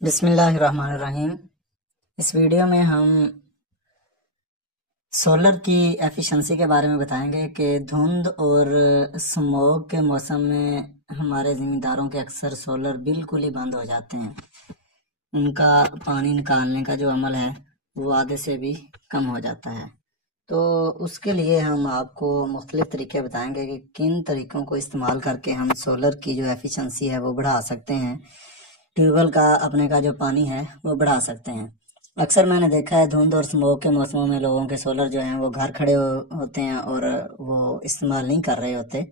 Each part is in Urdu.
بسم اللہ الرحمن الرحیم۔ اس ویڈیو میں ہم سولر کی ایفیشنسی کے بارے میں بتائیں گے کہ دھند اور سموگ کے موسم میں ہمارے زمینداروں کے اکثر سولر بالکل ہی بند ہو جاتے ہیں۔ ان کا پانی نکالنے کا جو عمل ہے وہ آدھے سے بھی کم ہو جاتا ہے۔ تو اس کے لیے ہم آپ کو مختلف طریقے بتائیں گے کہ کن طریقوں کو استعمال کر کے ہم سولر کی جو ایفیشنسی ہے وہ بڑھا سکتے ہیں، ٹیوب ویل کا اپنے کا جو پانی ہے وہ بڑھا سکتے ہیں۔ اکثر میں نے دیکھا ہے دھند اور سموگ کے موسموں میں لوگوں کے سولر جو ہیں وہ گھر کھڑے ہوتے ہیں اور وہ استعمال نہیں کر رہے ہوتے،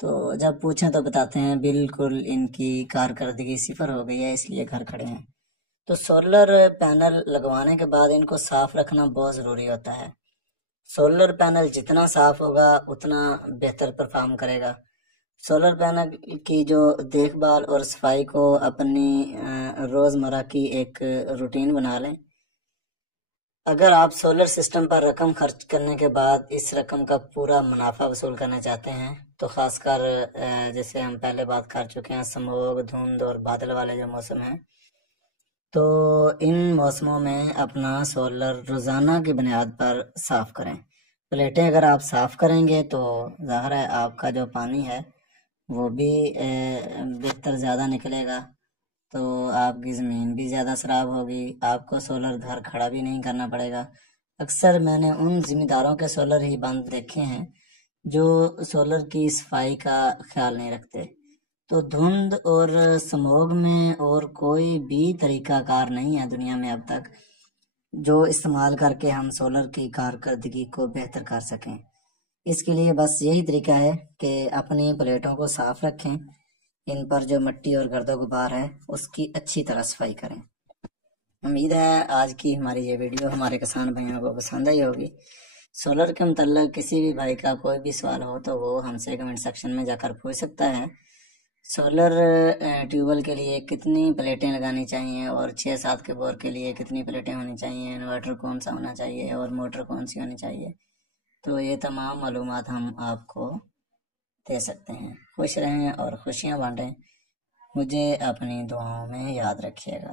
تو جب پوچھیں تو بتاتے ہیں بالکل ان کی کارکردگی صفر ہو گئی ہے اس لیے گھر کھڑے ہیں۔ تو سولر پینل لگوانے کے بعد ان کو صاف رکھنا بہت ضروری ہوتا ہے۔ سولر پینل جتنا صاف ہوگا اتنا بہتر پرفارم کرے گا۔ سولر پینل کی جو دیکھ بھال اور صفائی کو اپنی روزمرہ کی ایک روٹین بنا لیں۔ اگر آپ سولر سسٹم پر رقم خرچ کرنے کے بعد اس رقم کا پورا منافع وصول کرنا چاہتے ہیں تو خاص کر جیسے ہم پہلے بات کر چکے ہیں سموگ، دھند اور بادل والے جو موسم ہیں، تو ان موسموں میں اپنا سولر روزانہ کی بنیاد پر صاف کریں۔ پلیٹیں اگر آپ صاف کریں گے تو ظاہر ہے آپ کا جو پانی ہے وہ بھی بہتر زیادہ نکلے گا، تو آپ کی زمین بھی زیادہ خراب ہوگی، آپ کو سولر گھر کھڑا بھی نہیں کرنا پڑے گا۔ اکثر میں نے ان ذمہ داروں کے سولر ہی بند دیکھے ہیں جو سولر کی صفائی کا خیال نہیں رکھتے۔ تو دھند اور سموگ میں اور کوئی بھی طریقہ کار نہیں ہے دنیا میں اب تک جو استعمال کر کے ہم سولر کی کارکردگی کو بہتر کر سکیں۔ اس کے لیے بس یہی طریقہ ہے کہ اپنی پلیٹوں کو صاف رکھیں، ان پر جو مٹی اور گرد و غبار ہے اس کی اچھی طرح صفائی کریں۔ امید ہے آج کی ہماری یہ ویڈیو ہمارے کسان بھائیوں کو پسند آئی ہوگی۔ سولر کے متعلق کسی بھی بھائی کا کوئی بھی سوال ہو تو وہ ہم سے کمنٹ سیکشن میں جا کر پوچھ سکتا ہے۔ سولر ٹیوب ویل کے لیے کتنی پلیٹیں لگانی چاہیے اور 6-7 کے بور کے لیے کتنی پلیٹیں ہونی چاہیے، انورٹر کون سا ہونا چاہیے اور موٹر کون سی ہونی چاہیے، تو یہ تمام معلومات ہم آپ کو دے سکتے ہیں۔ خوش رہیں اور خوشیاں بانٹیں۔ مجھے اپنی دعاؤں میں یاد رکھیے گا۔